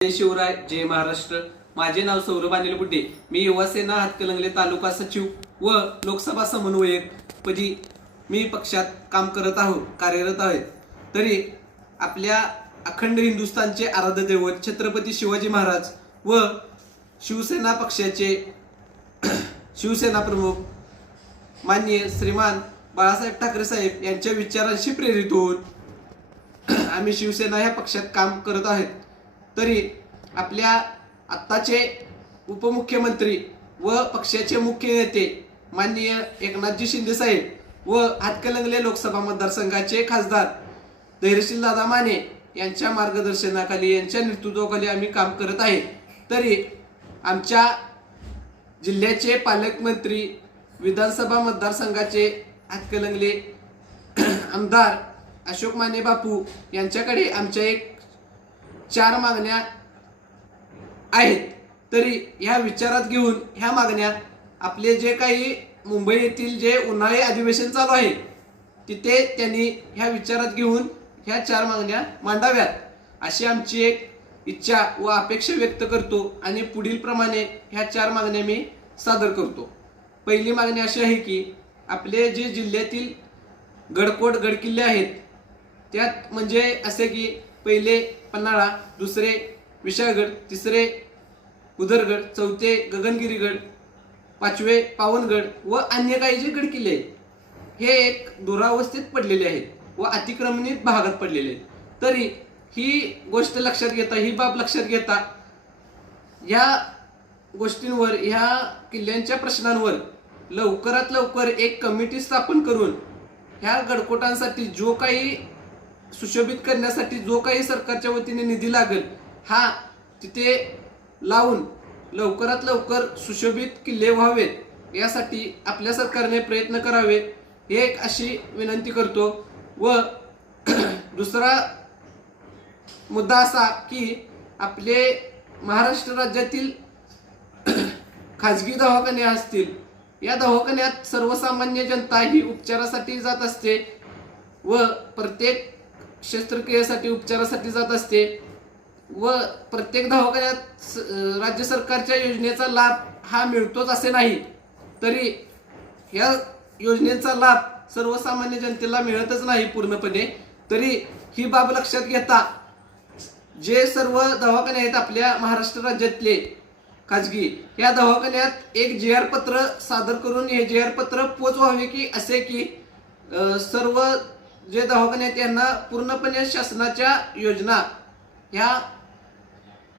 जय शिवराय, जय महाराष्ट्र। माझे नाव सौरभ अनिल बुड्डे। मी युवासेना हातकणंगले तालुका सचिव व लोकसभा समन्वयक पदी मी पक्षात कार्यरत आहे। तरी आपल्या अखंड हिंदुस्थानचे आराध्य दैवत छत्रपती शिवाजी महाराज व शिवसेना पक्षाचे शिवसेना प्रमुख माननीय श्रीमान बाळासाहेब ठाकरे साहेब यांच्या विचारांशी प्रेरित होऊन आम्ही शिवसेना या पक्षात काम करत आहोत। तरी आपल्या आत्ताचे उपमुख्यमंत्री व पक्षाचे मुख्य नेते माननीय एकनाथजी शिंदे साहेब व हातकणंगले लोकसभा मतदारसंघाचे खासदार धैर्यशील दादा माने यांच्या मार्गदर्शनाखाली यांच्या नेतृत्वाखाली आम्ही काम करत आहे। तरी आमच्या जिल्ह्याचे पालकमंत्री विधानसभा मतदारसंघाचे हातकणंगले आमदार अशोक माने बापू यांच्याकडे आमच्या एक 4 मागण्या आहेत। तरी ह्या विचारात घेऊन ह्या मागण्या आपले जे काही मुंबई येथील जे उन्हाळी अधिवेशन चालू आहे तिथे त्यांनी ह्या विचारात घेऊन ह्या 4 मागण्या मांडाव्यात अशी आमची एक इच्छा व अपेक्षा व्यक्त करतो आणि पुढील प्रमाणे ह्या 4 मागण्या मी सादर करतो। पहिली मागणी अशी आहे की आपले जे जिल्ह्यातील गडकिल्ले आहेत त्यात म्हणजे असे की पहिले पन्हाळा, दुसरे विशाळगड, तिसरे उदरगड, चौथे गगनगिरीगड, पाचवे पावनगड व अन्य काही जे गडकिल्ले हे एक दुरावस्थेत पडलेले आहेत व अतिक्रमणित भागात पडलेले आहेत। तरी ही गोष्ट लक्षात घेता, ही बाब लक्षात घेता या गोष्टींवर, ह्या किल्ल्यांच्या प्रश्नांवर लवकरात लवकर एक कमिटी स्थापन करून ह्या गडकोटांसाठी जो काही सुशोभित करण्यासाठी जो काही सरकारच्या वतीने निधी लागेल हा तिथे लावून लवकरात लवकर सुशोभित किल्ले व्हावेत यासाठी आपल्या सरकारने प्रयत्न करावे हे एक अशी विनंती करतो। व दुसरा मुद्दा असा की आपले महाराष्ट्र राज्यातील खाजगी दवाखाने असतील, या दवाखान्यात सर्वसामान्य जनता ही उपचारासाठी जात असते व प्रत्येक शस्त्रक्रियेसाठी उपचारासाठी जात असते व प्रत्येक दवाखान्यात राज्य सरकारच्या योजनेचा लाभ हा मिळतोच असे नाही। तरी या योजनेचा लाभ सर्वसामान्य जनतेला मिळतच नाही पूर्णपणे। तरी ही बाब लक्षात घेता जे सर्व दवाखाने आहेत आपल्या महाराष्ट्र राज्यातले खाजगी, या दवाखान्यात एक जी आर पत्र सादर करून हे जी आर पत्र पोचवावे की असे की सर्व जे दवाखाने आहेत यांना पूर्णपणे शासनाच्या योजना ह्या